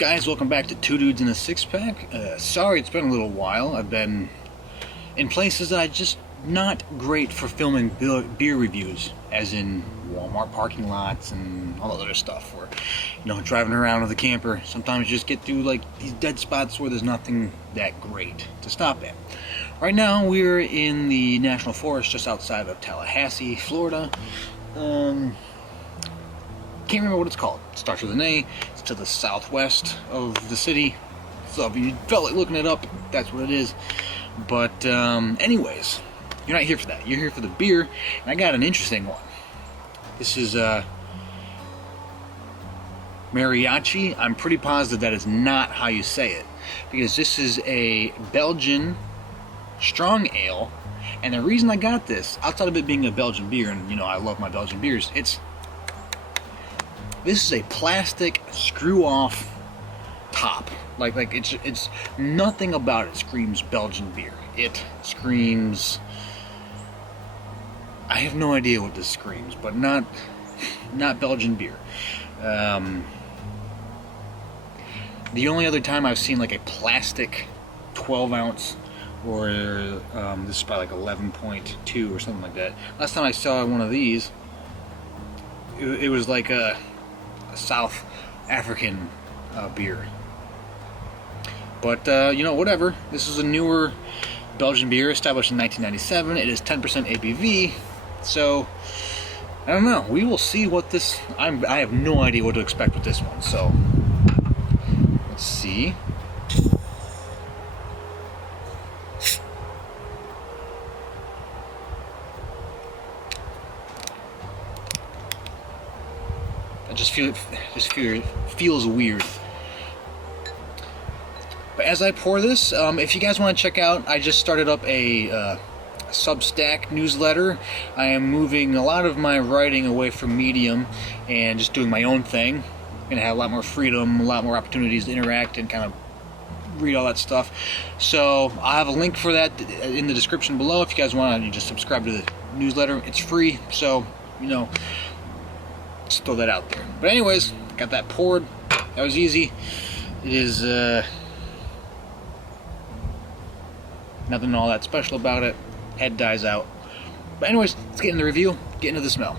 guys? Welcome back to Two Dudes in a Six Pack. Sorry it's been a little while. I've been in places that I just not great for filming beer reviews, as in Walmart parking lots and all that other stuff, or driving around with a camper. Sometimes you just get through like these dead spots where there's nothing that great to stop at. Right now we're in the National Forest just outside of Tallahassee, Florida. Can't remember what it's called. It starts with an A. It's to the southwest of the city. So if you felt like looking it up, that's what it is. But anyways, you're not here for that. You're here for the beer, and I got an interesting one. This is Mariachi. I'm pretty positive that is not how you say it, because this is a Belgian strong ale. And the reason I got this, outside of it being a Belgian beer, and I love my Belgian beers, this is a plastic screw-off top. Like it's nothing about it screams Belgian beer. It screams, I have no idea what this screams, but not Belgian beer. The only other time I've seen like a plastic 12-ounce, or this is probably like 11.2 or something like that. Last time I saw one of these, it was like a South African beer. But whatever. This is a newer Belgian beer established in 1997. It is 10% ABV. So I don't know. We will see what this. I have no idea what to expect with this one. So let's see. Feels weird. But as I pour this, if you guys want to check out, I just started up a Substack newsletter. I am moving a lot of my writing away from Medium and just doing my own thing. I'm gonna have a lot more freedom, a lot more opportunities to interact and kind of read all that stuff. So I have a link for that in the description below. If you guys want to just subscribe to the newsletter, it's free. So just throw that out there. But anyways, got that poured. That was easy. It is nothing all that special about it. Head dies out. But anyways, let's get into the review, get into the smell.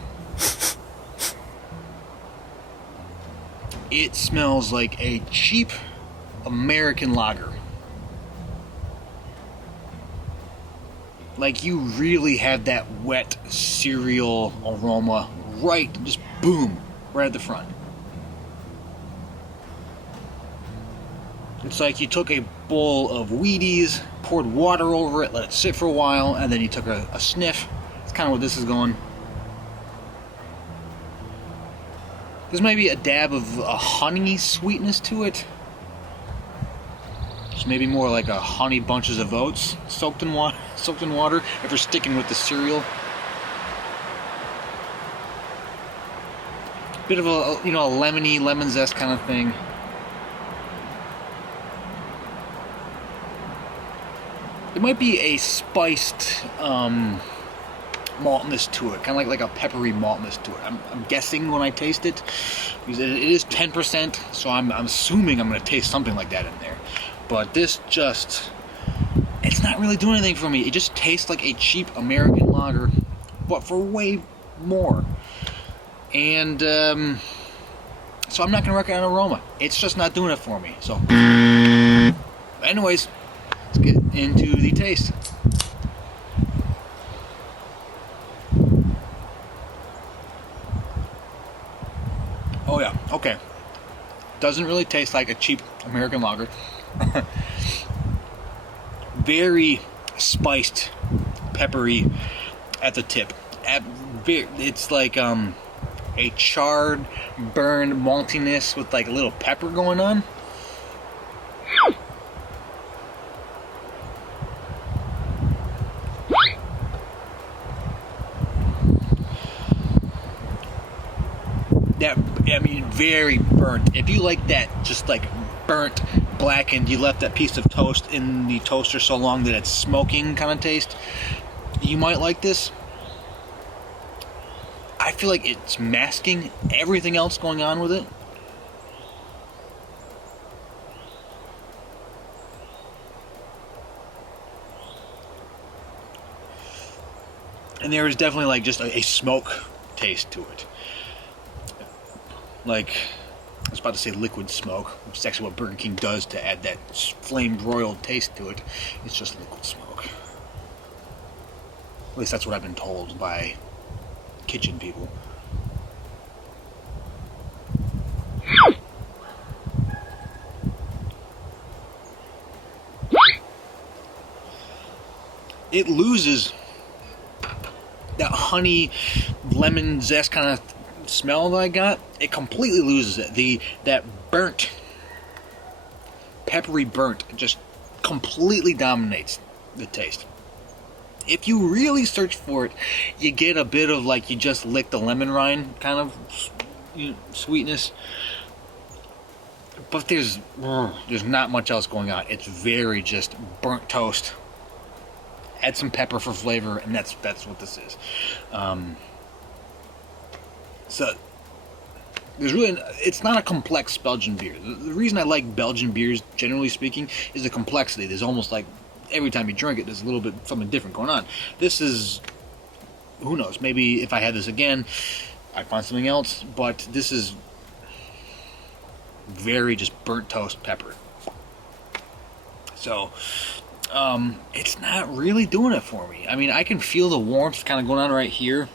It smells like a cheap American lager. Like you really have that wet cereal aroma right, just boom, right at the front. It's like you took a bowl of Wheaties, poured water over it, let it sit for a while, and then you took a sniff. That's kind of what this is going. There's maybe a dab of a honey sweetness to it. Just maybe more like a honey bunches of oats soaked in water. If we're sticking with the cereal. Bit of a lemony, lemon zest kind of thing. There might be a spiced maltness to it, kind of like a peppery maltness to it. I'm guessing when I taste it, because it is 10%, so I'm assuming I'm going to taste something like that in there. But this it's not really doing anything for me. It just tastes like a cheap American lager, but for way more. And so I'm not going to recommend an aroma. It's just not doing it for me. So anyways, let's get into the taste. Oh yeah, okay. Doesn't really taste like a cheap American lager. Very spiced, peppery at the tip. It's like a charred, burned maltiness with like a little pepper going on. Very burnt. If you like that, just like burnt, blackened, you left that piece of toast in the toaster so long that it's smoking kind of taste, you might like this. I feel like it's masking everything else going on with it. And there is definitely like just a smoke taste to it. Like, I was about to say liquid smoke, which is actually what Burger King does to add that flame broiled taste to it. It's just liquid smoke. At least that's what I've been told by kitchen people. It loses that honey, lemon zest kind of smell that I got. It completely loses it. That burnt, peppery burnt, just completely dominates the taste. If you really search for it, you get a bit of like you just licked the lemon rind kind of sweetness. But there's not much else going on. It's very just burnt toast. Add some pepper for flavor, and that's what this is. So there's really, it's not a complex Belgian beer. The reason I like Belgian beers, generally speaking, is the complexity. There's almost like every time you drink it, there's a little bit something different going on. This is, who knows? Maybe if I had this again, I'd find something else. But this is very just burnt toast pepper. So it's not really doing it for me. I mean, I can feel the warmth kind of going on right here.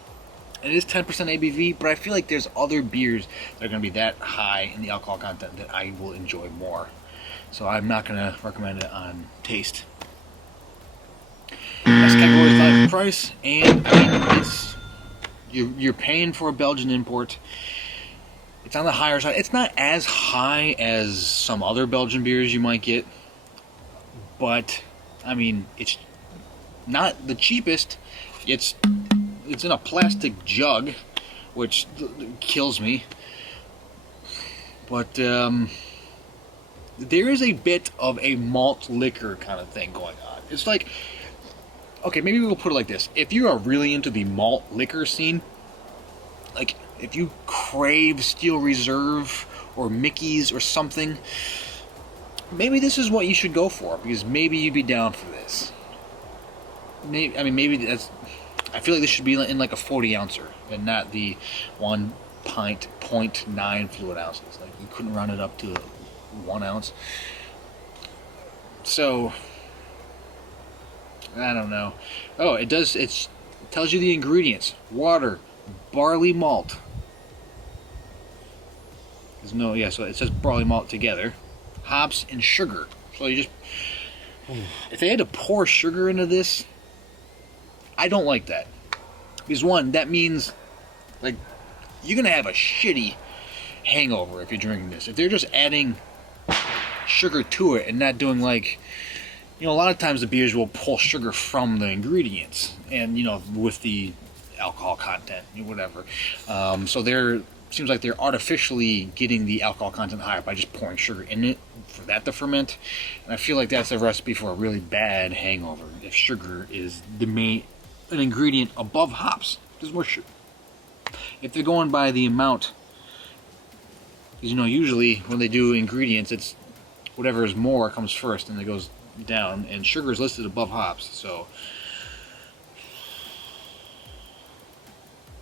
It is 10% ABV, but I feel like there's other beers that are going to be that high in the alcohol content that I will enjoy more. So I'm not going to recommend it on taste. Next category is value for price, and I mean, it's you're paying for a Belgian import. It's on the higher side. It's not as high as some other Belgian beers you might get, but I mean, it's not the cheapest. It's in a plastic jug, which kills me. But there is a bit of a malt liquor kind of thing going on. It's like, okay, maybe we'll put it like this. If you are really into the malt liquor scene, like if you crave Steel Reserve or Mickey's or something, maybe this is what you should go for, because maybe you'd be down for this. Maybe that's, I feel like this should be in like a 40 ouncer and not the 1 pint 0.9 fluid ounces. Like you couldn't round it up to 1 ounce. So I don't know. Oh, it does. It tells you the ingredients: water, barley malt. There's no, yeah. So it says barley malt together, hops and sugar. So you just, if they had to pour sugar into this, I don't like that. Because one, that means like you're gonna have a shitty hangover if you're drinking this. If they're just adding sugar to it and not doing like, you know, a lot of times the beers will pull sugar from the ingredients and, you know, with the alcohol content, whatever. So they're, seems like they're artificially getting the alcohol content higher by just pouring sugar in it for that to ferment. And I feel like that's a recipe for a really bad hangover if sugar is the main, an ingredient above hops. There's more sugar. If they're going by the amount, because, you know, usually when they do ingredients, it's whatever is more comes first and it goes down, and sugar is listed above hops. So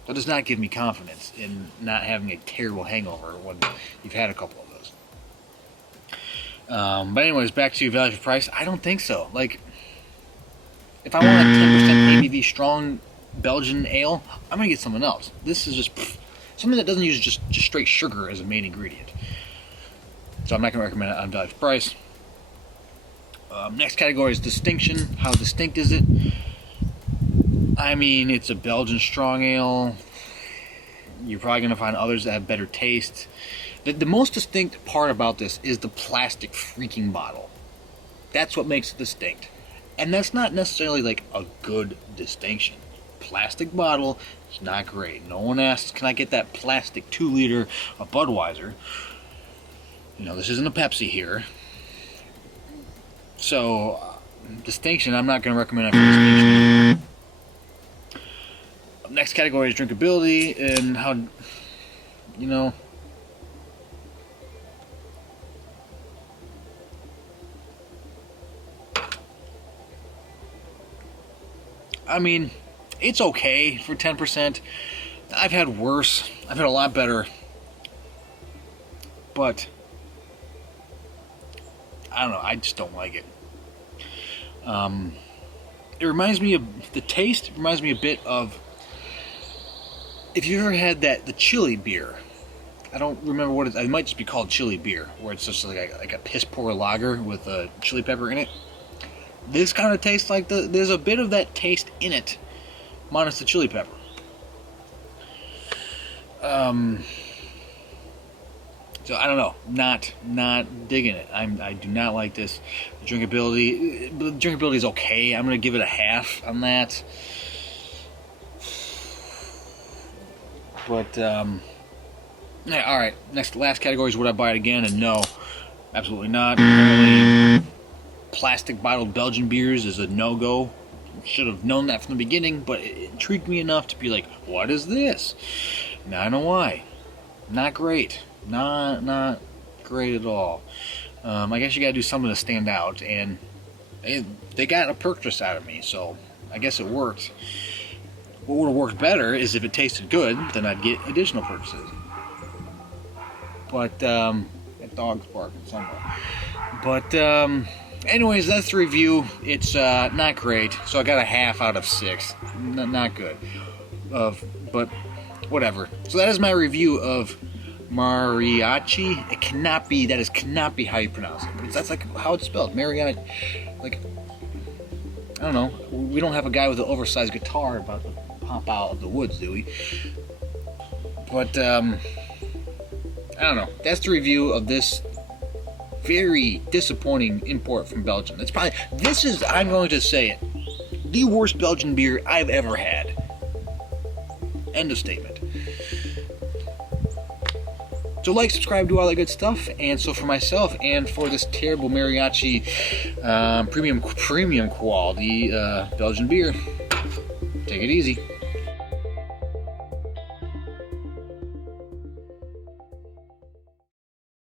that does not give me confidence in not having a terrible hangover when you've had a couple of those. But anyways, back to value for price. I don't think so. Like, if I want a 10% ABV strong Belgian ale, I'm gonna get something else. This is just something that doesn't use just straight sugar as a main ingredient. So I'm not gonna recommend it on value for price. Next category is distinction. How distinct is it? I mean, it's a Belgian strong ale. You're probably going to find others that have better taste. The most distinct part about this is the plastic freaking bottle. That's what makes it distinct. And that's not necessarily like a good distinction. Plastic bottle is not great. No one asks, can I get that plastic 2-liter of Budweiser? You know, this isn't a Pepsi here. So, distinction, I'm not going to recommend it for distinction. Next category is drinkability, and how, you know, I mean, It's okay for 10%. I've had worse. I've had a lot better. But I don't know. I just don't like it. It reminds me of the taste. Reminds me a bit of, if you ever had the chili beer. I don't remember what it might just be called chili beer, where it's just like a piss poor lager with a chili pepper in it. This kind of tastes like there's a bit of that taste in it, minus the chili pepper. So I don't know, not digging it. I do not like this. Drinkability is okay. I'm gonna give it a half on that. But yeah, all right. Last category is would I buy it again? And no, absolutely not. Apparently, plastic bottled Belgian beers is a no-go. Should have known that from the beginning, but it intrigued me enough to be like, what is this? Now I know why. Not great. Not great at all. I guess you gotta do something to stand out, and they got a purchase out of me, so I guess it worked. What would have worked better is if it tasted good, then I'd get additional purchases. But that dog's barking somewhere. But anyways, that's the review. It's not great, so I got a half out of 6. Not good. But whatever. So that is my review of Mariachi. That cannot be how you pronounce it. Because that's like how it's spelled. Mariachi. Like, I don't know. We don't have a guy with an oversized guitar about to pop out of the woods, do we? But I don't know. That's the review of this very disappointing import from Belgium. I'm going to say it, the worst Belgian beer I've ever had. End of statement. So like, subscribe, do all that good stuff. And so for myself and for this terrible Mariachi premium quality Belgian beer, take it easy.